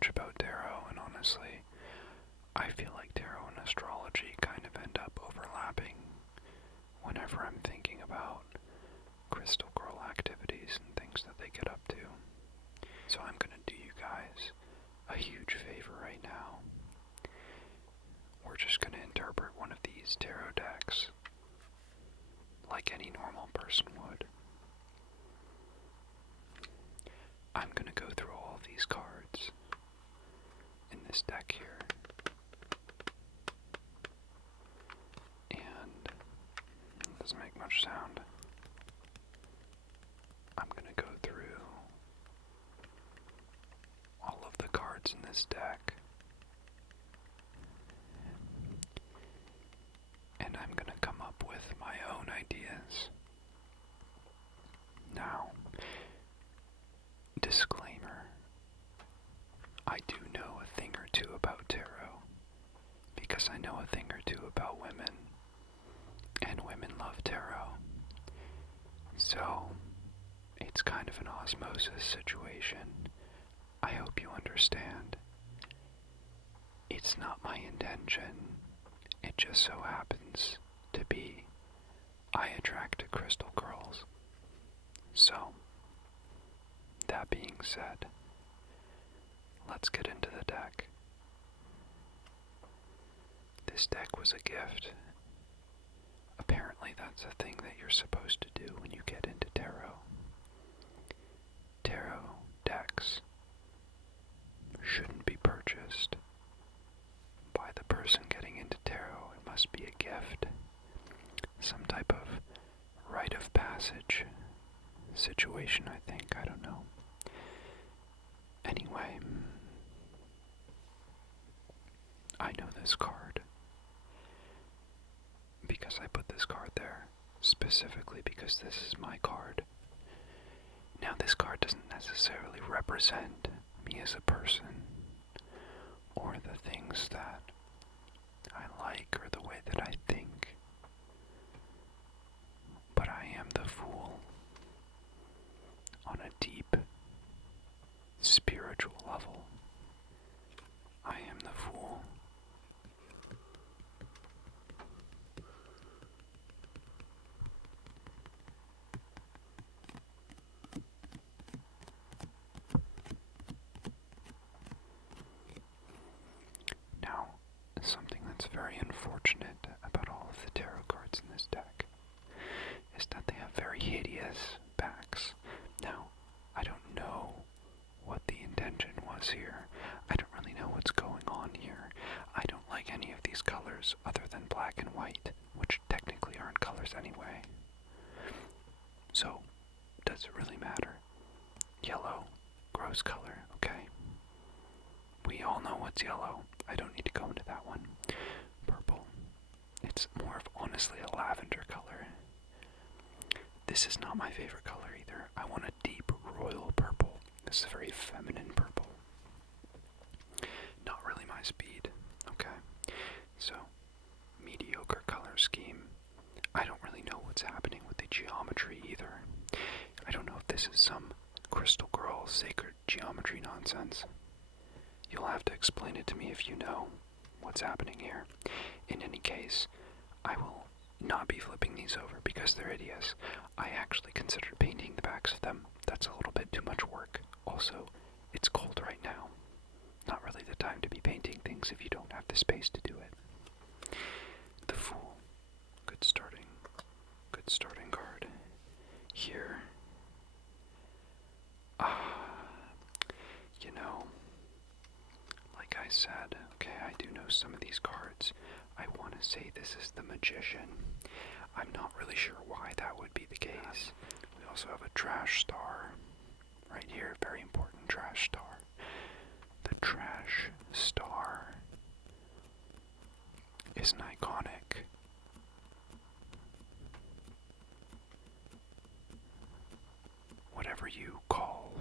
much about tarot, and honestly, I feel like tarot and astrology kind of end up overlapping whenever I'm thinking about crystal girl activities and things that they get up to. So I'm going to do you guys a huge favor right now. We're just going to interpret one of these tarot decks like any normal person would. I'm going to go through all of these cards in this deck here, and it doesn't make much sound. I'm going to go through all of the cards in this deck, and I'm going to come up with my own ideas. Now, disclaimer, I do know a thing or two about tarot, because I know a thing or two about women, and women love tarot. So, it's kind of an osmosis situation. I hope you understand. It's not my intention. It just so happens to be I attract crystal girls. So, that being said, let's get into the deck. This deck was a gift. Apparently that's a thing that you're supposed to do when you get into tarot. Tarot decks shouldn't be purchased by the person getting into tarot. It must be a gift. Some type of rite of passage situation, I think. I don't know. Anyway, I know this card because I put this card there specifically because this is my card. Now, this card doesn't necessarily represent me as a person or the things that I like or the way that I think, but I am the Fool on a deep spiritual level. I am the Fool. Now, something that's very unfortunate about all of the tarot cards in this deck is that they have very hideous backs. Now, I don't know what the intention was here. I don't really know what's going on here. I don't like any of these colors other than black and white, which technically aren't colors anyway. So, does it really matter? Yellow, gross color, okay? We all know what's yellow. I don't need to go into that one. Purple. It's more of, honestly, a lavender color. This is not my favorite color either. I want a deep royal purple. This is a very feminine purple. Not really my speed. Okay. So, mediocre color scheme. I don't really know what's happening with the geometry either. I don't know if this is some crystal girl sacred geometry nonsense. You'll have to explain it to me if you know what's happening here. In any case, I will not be flipping these over because they're hideous. I actually considered painting the backs of them. That's a little bit too much work. Also, it's cold right now. Not really the time to be painting things if you don't have the space to do it. The Fool. Good starting card. Here. You know, like I said, okay, I do know some of these cards. I want to say this is the Magician. I'm not really sure why that would be the case. We also have a Trash Star right here, very important Trash Star. The Trash Star is an iconic whatever you call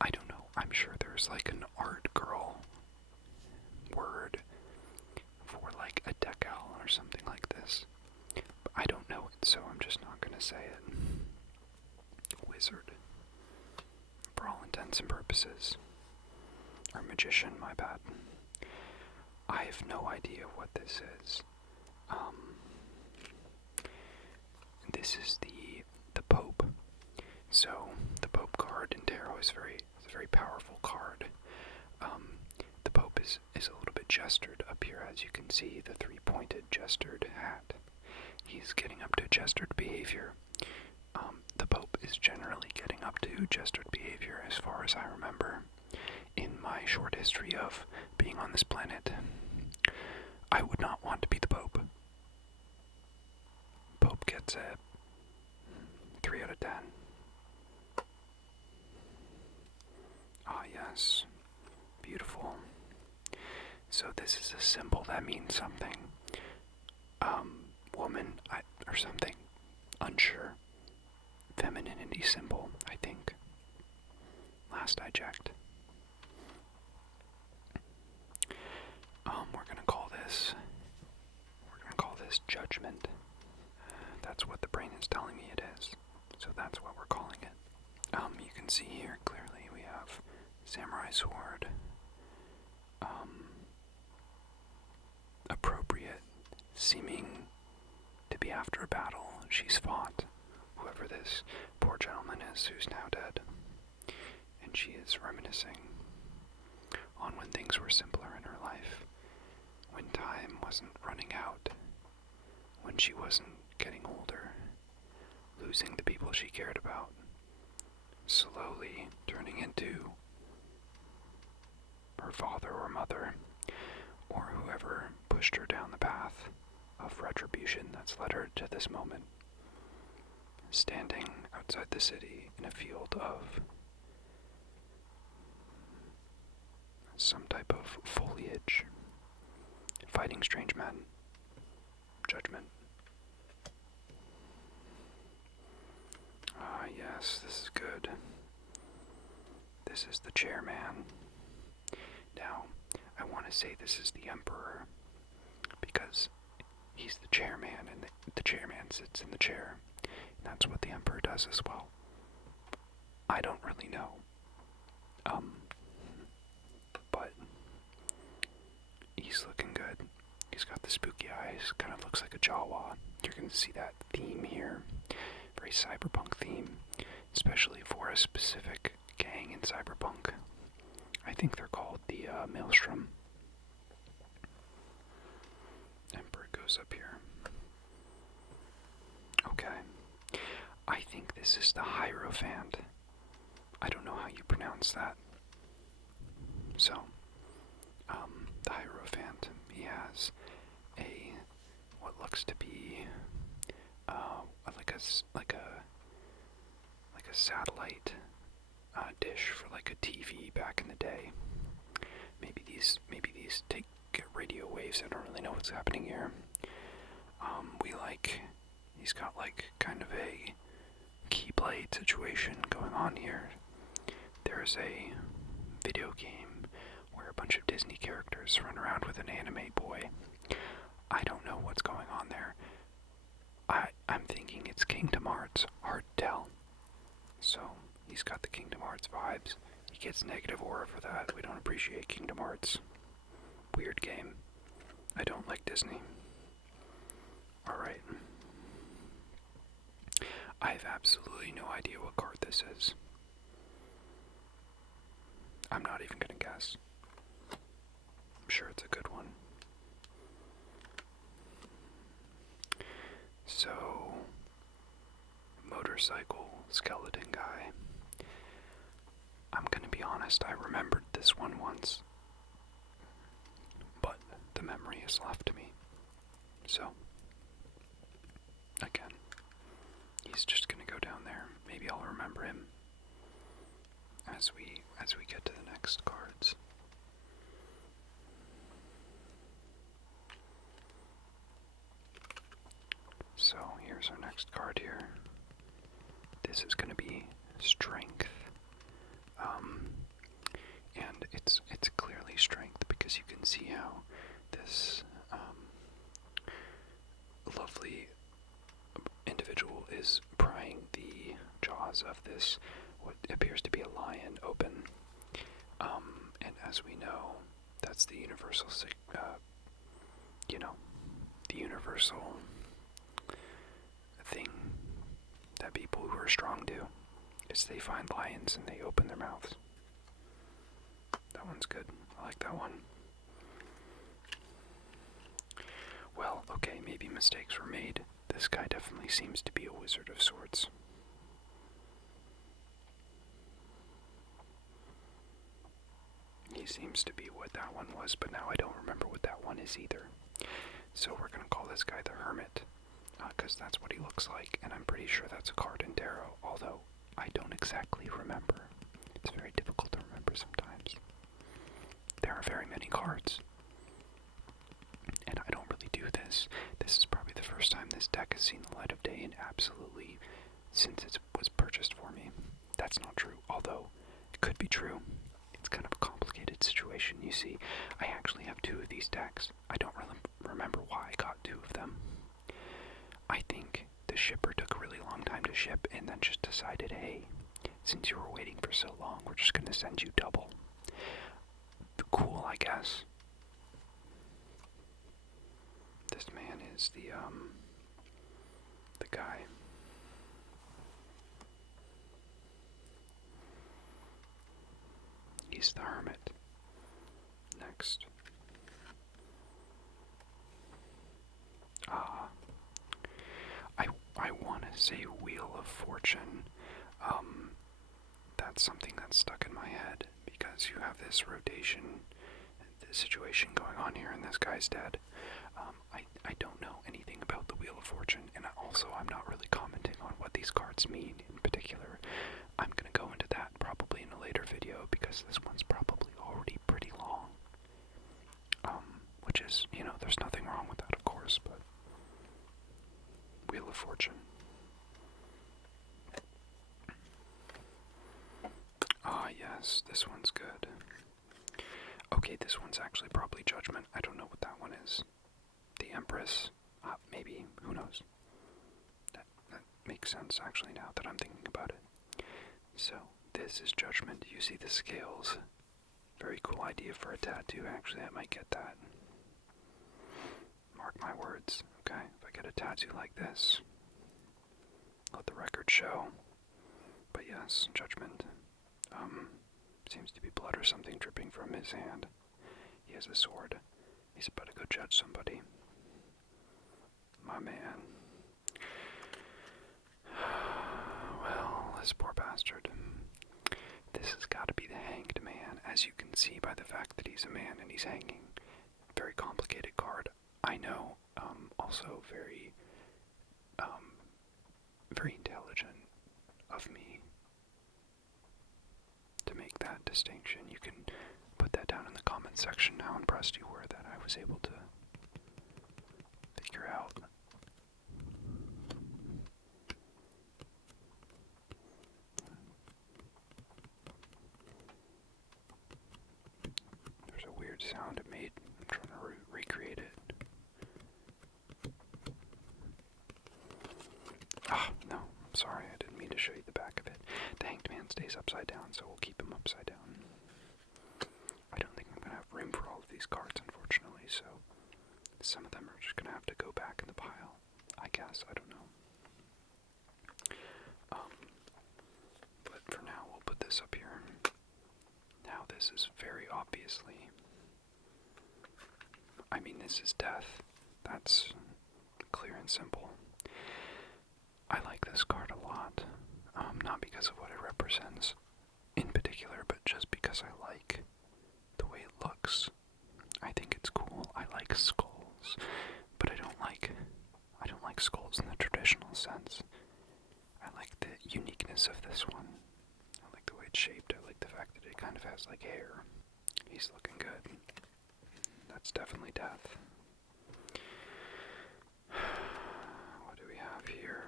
I don't know, I'm sure there's like an art girl word for like a decal or something like this. But I don't know it, so I'm just not gonna say it. Wizard. For all intents and purposes. Or magician, my bad. I have no idea what this is. This is the Pope. So the Pope card in tarot is a very powerful card. The Pope is a little bit gestured up here, as you can see, the three-pointed gestured hat. He's getting up to gestured behavior. The Pope is generally getting up to gestured behavior as far as I remember in my short history of being on this planet. I would not want to be the Pope. Pope gets a 3 out of 10. Ah, yes. Beautiful. So this is a symbol that means something. Woman, or something. Unsure. Femininity symbol, I think. Last I checked. We're gonna call this judgment. That's what the brain is telling me it is. So that's what we're calling it. You can see here clearly we have samurai sword. Appropriate, seeming to be after a battle she's fought, whoever this poor gentleman is who's now dead. And she is reminiscing on when things were simpler in her life, when time wasn't running out, when she wasn't getting older, losing the people she cared about, slowly turning into her father or mother, or whoever pushed her down the path of retribution that's led her to this moment, standing outside the city in a field of some type of foliage, fighting strange men. Judgment. Ah, yes, this is good. This is the chairman. Now, I want to say this is the emperor, because he's the chairman, and the chairman sits in the chair. And that's what the emperor does as well. I don't really know. But he's looking good. He's got the spooky eyes, kind of looks like a Jawa. You're going to see that theme here. Very cyberpunk theme, especially for a specific gang in cyberpunk. I think they're called the Maelstrom. Emperor goes up here. Okay. I think this is the Hierophant. I don't know how you pronounce that. So, the Hierophant, he has what looks to be like a satellite dish for like a TV back in the day. Maybe these take radio waves. I don't really know what's happening here. He's got like kind of a Keyblade situation going on here. There's a video game where a bunch of Disney characters run around with an anime boy. I don't know what's going on there. I'm thinking it's Kingdom Hearts. Hard to tell. So, he's got the Kingdom Hearts vibes. He gets negative aura for that. We don't appreciate Kingdom Hearts. Weird game. I don't like Disney. Alright. I have absolutely no idea what card this is. I'm not even gonna guess. I'm sure it's a good one. So, motorcycle skeleton guy. I'm gonna be honest, I remembered this one once, but the memory has left me. So, again, he's just gonna go down there. Maybe I'll remember him as we get to the next cards. So here's our next card here. This is going to be strength, and it's clearly strength because you can see how this lovely individual is prying the jaws of this what appears to be a lion open, And as we know, that's the universal, the universal thing that people who are strong do, is they find lions and they open their mouths. That one's good. I like that one. Well, okay, maybe mistakes were made. This guy definitely seems to be a wizard of sorts. He seems to be what that one was, but now I don't remember what that one is either. So we're going to call this guy the Hermit, because that's what he looks like, and I'm pretty sure that's a card in tarot, although I don't exactly remember. It's very difficult to remember sometimes. There are very many cards, and I don't really do this. This is probably the first time this deck has seen the light of day, and absolutely since it was purchased for me. That's not true, although it could be true. It's kind of a complicated situation. You see, I actually have 2 of these decks. I don't really remember why I got 2 of them. I think the shipper took a really long time to ship and then just decided, hey, since you were waiting for so long, we're just going to send you double. Cool, I guess. This man is the guy. He's the Hermit. Next. I want to say Wheel of Fortune. That's something that's stuck in my head, because you have this rotation, this situation going on here, and this guy's dead. I don't know anything about the Wheel of Fortune, and also I'm not really commenting on what these cards mean in particular. I'm going to go into that probably in a later video, because this one's probably already pretty long. Which is, there's nothing wrong with that, of course, but Wheel of Fortune. Ah, yes, this one's good. Okay, this one's actually probably Judgment. I don't know what that one is. The Empress. Maybe. Who knows? That makes sense, actually, now that I'm thinking about it. So, this is Judgment. You see the scales. Very cool idea for a tattoo. Actually, I might get that. Mark my words, okay? If I get a tattoo like this, let the record show. But yes, Judgment. Seems to be blood or something dripping from his hand. He has a sword. He's about to go judge somebody. My man. Well, this poor bastard. This has got to be the Hanged Man, as you can see by the fact that he's a man and he's hanging. Very complicated card. I know, also very intelligent of me to make that distinction. You can put that down in the comment section how impressed you were that I was able to figure out. There's a weird sound it made. I'm trying to recreate it. No, I'm sorry, I didn't mean to show you the back of it. The Hanged Man stays upside down, so we'll keep him upside down. I don't think I'm going to have room for all of these cards, unfortunately, so some of them are just going to have to go back in the pile, I guess, I don't know. But for now, we'll put this up here. Now this is very obviously, this is death. That's clear and simple. I like this card a lot, not because of what it represents in particular, but just because I like the way it looks. I think it's cool. I like skulls, but I don't like skulls in the traditional sense. I like the uniqueness of this one. I like the way it's shaped. I like the fact that it kind of has like hair. He's looking good. That's definitely death. What do we have here?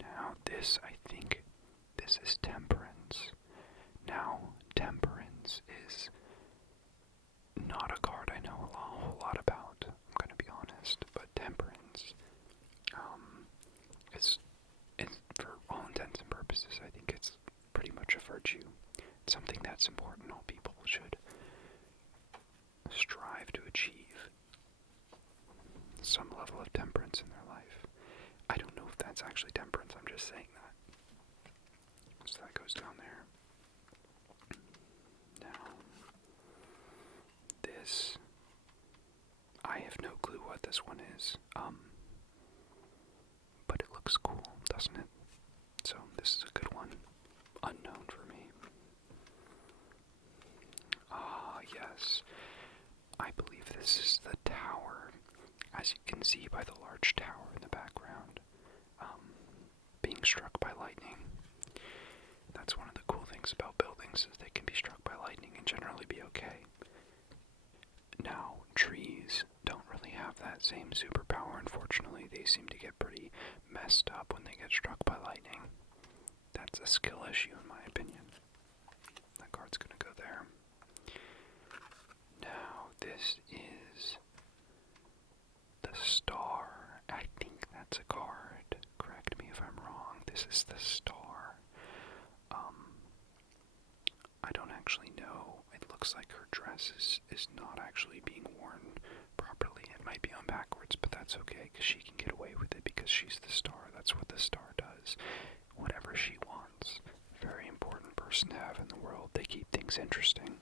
Now this, I think, this is Temperance. Now, Temperance is not a card I know a whole lot about, I'm going to be honest, but Temperance is, for all intents and purposes, I think it's pretty much a virtue. something that's important all people should strive to achieve. Some level of temperance in their life. I don't know if that's actually temperance, I'm just saying that. So that goes down there. Now, this, I have no clue what this one is, but it looks cool, doesn't it? So this is a good one. Unknown for me. Ah, yes. I believe this is the tower, as you can see by the large tower in the background, being struck by lightning. That's one of the cool things about buildings, is they can be struck by lightning and generally be okay. Now, trees don't really have that same superpower, unfortunately. They seem to get pretty messed up when they get struck by lightning. That's a skill issue in my opinion. That card's gonna go there. Now, this is the star. I think that's a card. Correct me if I'm wrong. This is the star. I don't actually know. It looks like her dress is not actually being worn properly. It might be on backwards, but that's okay, because she can get away with it because she's the star. That's what the star does. Whatever she wants. Very important person to have in the world. They keep things interesting.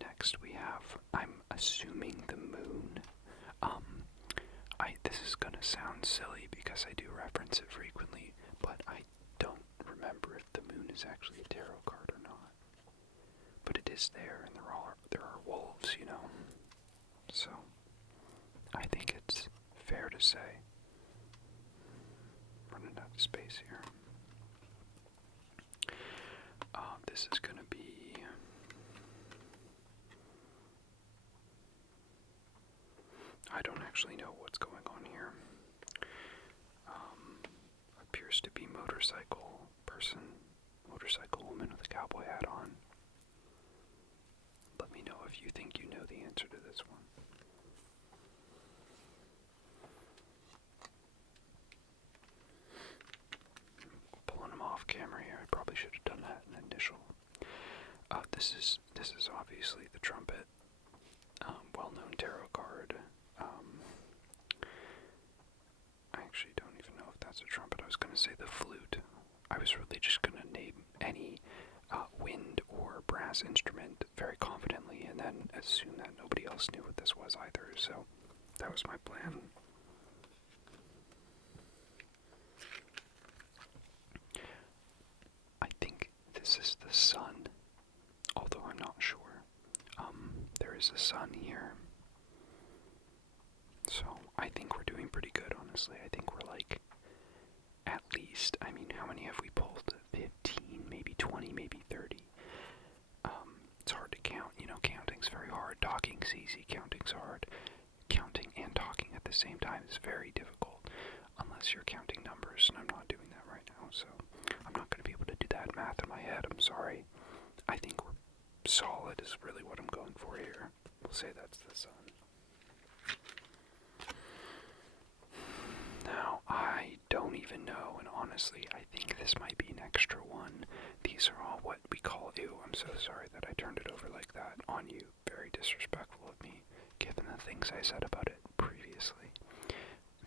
Next we have, I'm assuming, the moon. This is gonna sound silly because I do reference it frequently, but I don't remember if the moon is actually a tarot card or not. But it is there, and there are wolves, you know. So, I think it's fair to say. Running out of space here. This is gonna be... I don't actually know what's going on here. Appears to be motorcycle person, motorcycle woman with a cowboy hat on. Let me know if you think you know the answer to this one. Pulling them off camera here. I probably should have done that in initial. This is obviously the trumpet. Well-known tarot card. I actually don't even know if that's a trumpet. I was going to say the flute. I was really just going to name any wind or brass instrument very confidently and then assume that nobody else knew what this was either. So that was my plan. I think this is the sun, although I'm not sure. There is a sun here. So, I think we're doing pretty good, honestly. I think we're like, at least, I mean, how many have we pulled? 15, maybe 20, maybe 30. It's hard to count, you know, counting's very hard. Talking's easy, counting's hard. Counting and talking at the same time is very difficult, unless you're counting numbers, and I'm not doing that right now, so I'm not going to be able to do that math in my head, I'm sorry. I think we're solid is really what I'm going for here. We'll say that's the sun. Now, I don't even know, and honestly, I think this might be an extra one. These are all what we call, ew, I'm so sorry that I turned it over like that on you. Very disrespectful of me, given the things I said about it previously.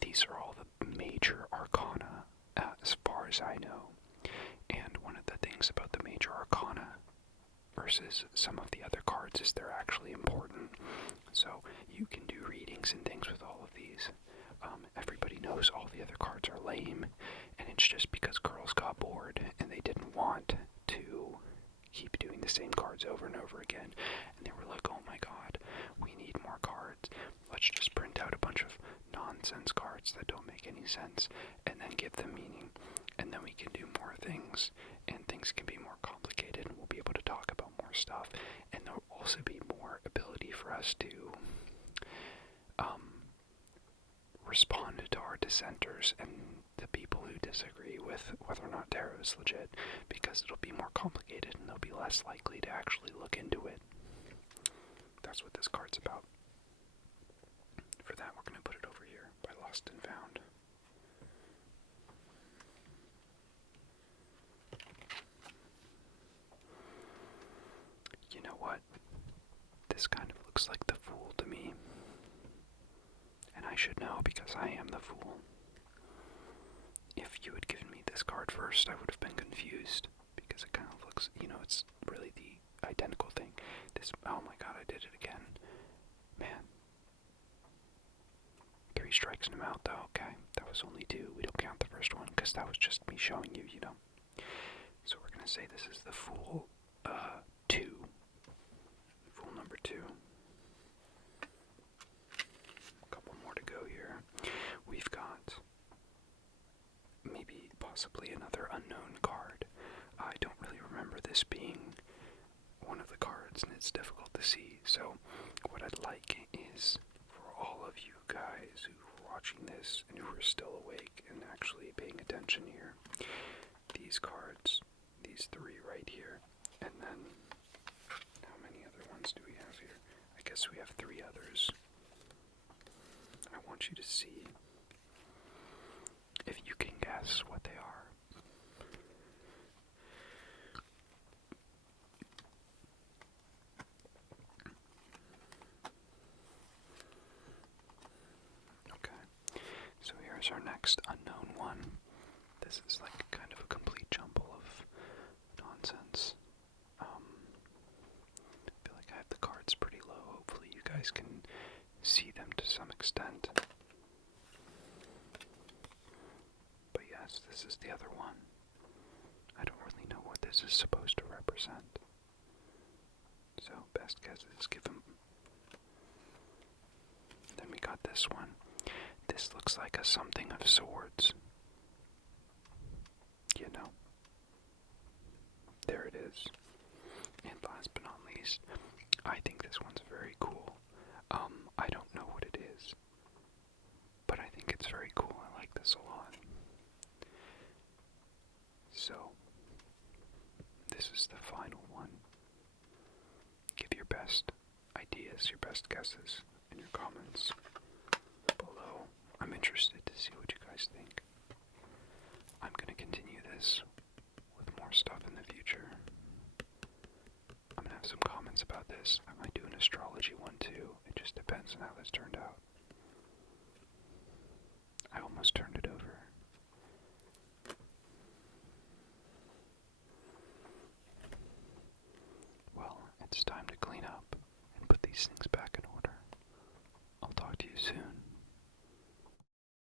These are all the major arcana, as far as I know. And one of the things about the major arcana versus some of the other cards is they're actually important. So you can do readings and things with all of these. Everybody knows all the other cards are lame, and it's just because girls got bored and they didn't want to keep doing the same cards over and over again. And they were like, oh my god, we need more cards. Let's just print out a bunch of nonsense cards that don't make any sense and then give them meaning. And then we can do more things, and things can be more complicated, and we'll be able to talk about more stuff. And there'll also be more ability for us to respond to our dissenters and the people who disagree with whether or not tarot is legit, because it'll be more complicated and they'll be less likely to actually look into it. That's what this card's about. For that, we're going to put it over here by Lost and Found. I should know because I am the fool. If you had given me this card first, I would have been confused because it kind of looks, it's really the identical thing. Oh my god, I did it again. Man. 3 strikes and I'm out though, okay. That was only 2. We don't count the first one because that was just me showing you, So we're going to say this is the Fool 2. Fool number 2. A couple more to go here. We've got maybe possibly another unknown card. I don't really remember this being one of the cards, and it's difficult to see. So what I'd like is for all of you guys who are watching this and who are still awake and actually paying attention here, these cards, these 3 right here, and then how many other ones do we have here? I guess we have 3 others. I want you to see if you can guess what they are. Okay, so here's our next unknown one. This is like kind of a complete jumble of nonsense. I feel like I have the cards pretty low. Hopefully you guys can see them to some extent. But yes, this is the other one. I don't really know what this is supposed to represent. So, best guess is give them. Then we got this one. This looks like a something of swords. There it is. And last but not least, I think this one's very cool. I don't know what it is, but I think it's very cool. I like this a lot. So, this is the final one. Give your best ideas, your best guesses in your comments below. I'm interested to see what you guys think. I'm going to continue this with more stuff in the future. I'm going to have some comments about this. I might do an astrology one too. It just depends on how this turned out. I almost turned it over. Well, it's time to clean up and put these things